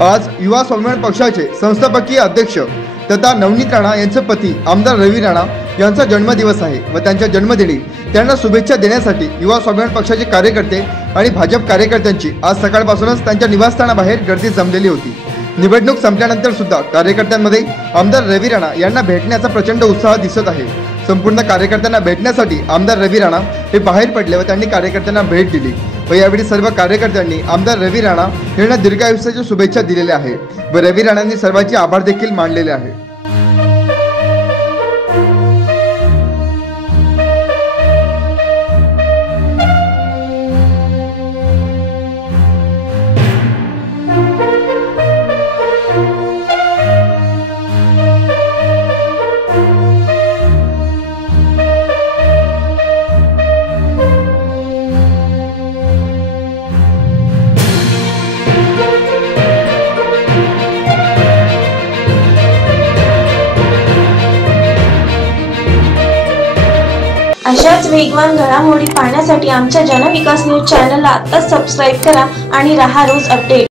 आज युवा स्वाभिमान पक्षाचे संस्थापकीय अध्यक्ष तथा नवनीत राणा यांचे पती आमदार रवी राणा यांचा जन्मदिवस आहे व त्यांच्या जन्मदिनी त्यांना शुभेच्छा देण्यासाठी युवा स्वाभिमान पक्षाचे कार्यकर्ते आणि भाजप कार्यकर्त्यांची आज सकाळपासूनच त्यांच्या निवासस्थानाबाहेर गर्दी जमलेली होती। निवडणूक संपल्यानंतर सुद्धा कार्यकर्त्यांमध्ये आमदार रवी राणा यांना भेटण्याचा प्रचंड उत्साह दिसत आहे। संपूर्ण कार्यकर्त्यांना भेटण्यासाठी आमदार रवी राणा हे बाहेर पडले व त्यांनी कार्यकर्त्यांना भेट दिली व यावेळी सर्व कार्यकर्त्यांनी आमदार रवी राणा यांना दीर्घायुष्याच्या शुभेच्छा दिलेल्या आहेत व रवी राणांनी सर्वांचे आभार देखील मानलेले आहे। अशाच वेगवान घडामोडी पाहण्यासाठी आमच्या जनविकास न्यूज चॅनलला आत्ताच सबस्क्राईब करा आणि रहा रोज अपडेट।